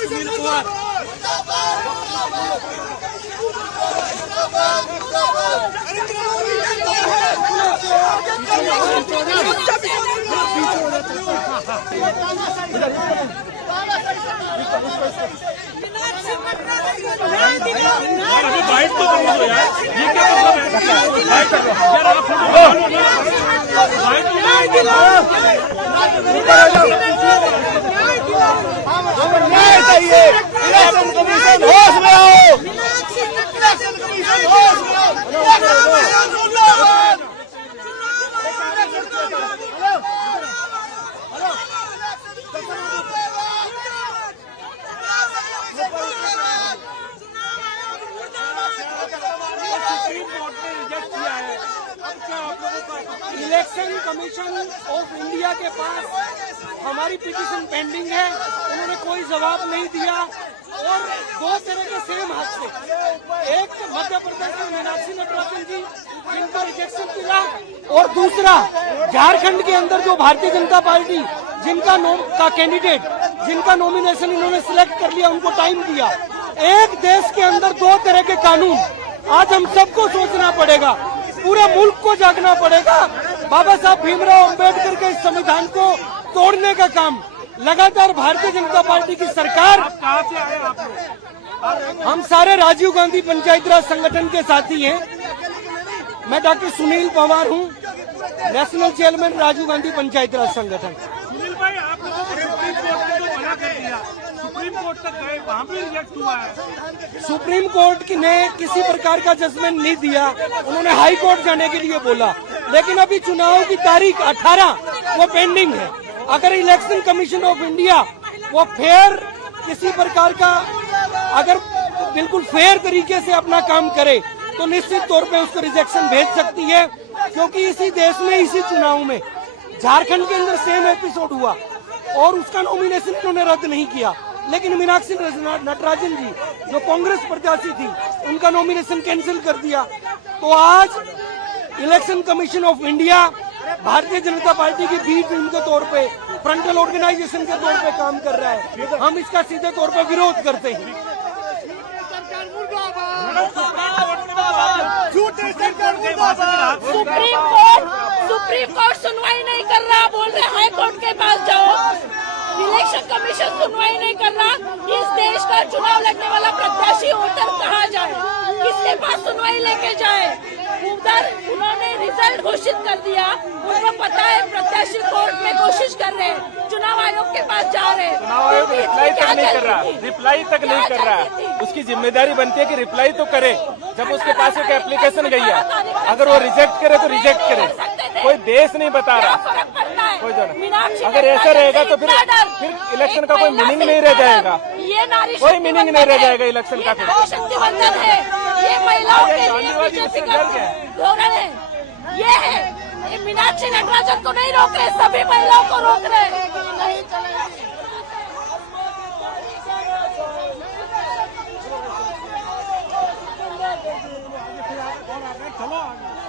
Sunil Kumar bite तो कर दो यार, ये क्या मतलब है? बाइट कर दो यार, आप न्याय चाहिए। इलेक्शन कमीशन होश में आओ, इलेक्शन कमीशन होश में आओ। इलेक्शन कमीशन ऑफ इंडिया के पास हमारी पिटीशन पेंडिंग है, उन्होंने कोई जवाब नहीं दिया। और दो तरह के सेम हादसे, एक मध्य प्रदेश में मीनाक्षी नटराजन जी जिनका रिजेक्शन मिला, और दूसरा झारखंड के अंदर जो भारतीय जनता पार्टी जिनका कैंडिडेट जिनका नॉमिनेशन इन्होंने सिलेक्ट कर लिया, उनको टाइम दिया। एक देश के अंदर दो तरह के कानून, आज हम सबको सोचना पड़ेगा, पूरे मुल्क को जागना पड़ेगा। बाबा साहब भीमराव अंबेडकर के संविधान को तोड़ने का काम लगातार भारतीय जनता पार्टी की सरकार। कहाँ से आए आप लोग? हम सारे राजीव गांधी पंचायत राज संगठन के साथी हैं। मैं डॉक्टर सुनील पवार हूं, नेशनल चेयरमैन राजीव गांधी पंचायत राज संगठन। सुनील भाई, आप लोगों को सुप्रीम कोर्ट ने तो मना कर दिया, सुप्रीम कोर्ट तक गए, वहाँ भी रिजेक्ट हुआ है। सुप्रीम कोर्ट ने किसी प्रकार का जजमेंट नहीं दिया, उन्होंने हाई कोर्ट जाने के लिए बोला, लेकिन अभी चुनाव की तारीख 18 वो पेंडिंग है। अगर इलेक्शन कमीशन ऑफ इंडिया वो फेयर किसी प्रकार का अगर बिल्कुल फेयर तरीके से अपना काम करे तो निश्चित तौर पे उसको रिजेक्शन भेज सकती है, क्योंकि इसी देश में इसी चुनाव में झारखंड के अंदर सेम एपिसोड हुआ और उसका नॉमिनेशन उन्होंने रद्द नहीं किया, लेकिन मीनाक्षी नटराजन जी जो कांग्रेस प्रत्याशी थी उनका नॉमिनेशन कैंसिल कर दिया। तो आज election commission of India Bharatiya Janata party की बी टीम के तौर पे, फ्रंटल ऑर्गेनाइजेशन के तौर पे काम कर रहा है। हम इसका सीधे तौर पे विरोध करते हैं। सुप्रीम कोर्ट सुनवाई नहीं कर रहा, बोल रहे हाई कोर्ट के पास जाओ। इलेक्शन कमीशन सुनवाई नहीं कर रहा। इस देश का चुनाव लड़ने वाला प्रत्याशी होकर कहाँ जाए, किसके पास सुनवाई लेके जाए? उधर उन्होंने रिजल्ट घोषित कर दिया, उनको पता है प्रत्याशी कोर्ट में कोशिश कर रहे हैं, चुनाव आयोग के पास जा रहे हैं। चुनाव आयोग रिप्लाई तक नहीं कर रहा, रिप्लाई तक नहीं कर रहा। उसकी जिम्मेदारी बनती है कि रिप्लाई तो करे। जब उसके पास एक एप्लीकेशन गई है, अगर वो रिजेक्ट करे तो रिजेक्ट करे, कोई देश नहीं बता रहा। कोई अगर ऐसा रहेगा तो फिर इलेक्शन का कोई मीनिंग नहीं रह जाएगा, कोई मीनिंग नहीं रह जाएगा इलेक्शन का। शक्तिबंधन है ये, महिलाओं के लिए बीजेपी का धोरण है ये है। ये मीनाक्षी नटराजन को नहीं रोक रहे, सभी महिलाओं को रोक रहे हैं। चलो आगे।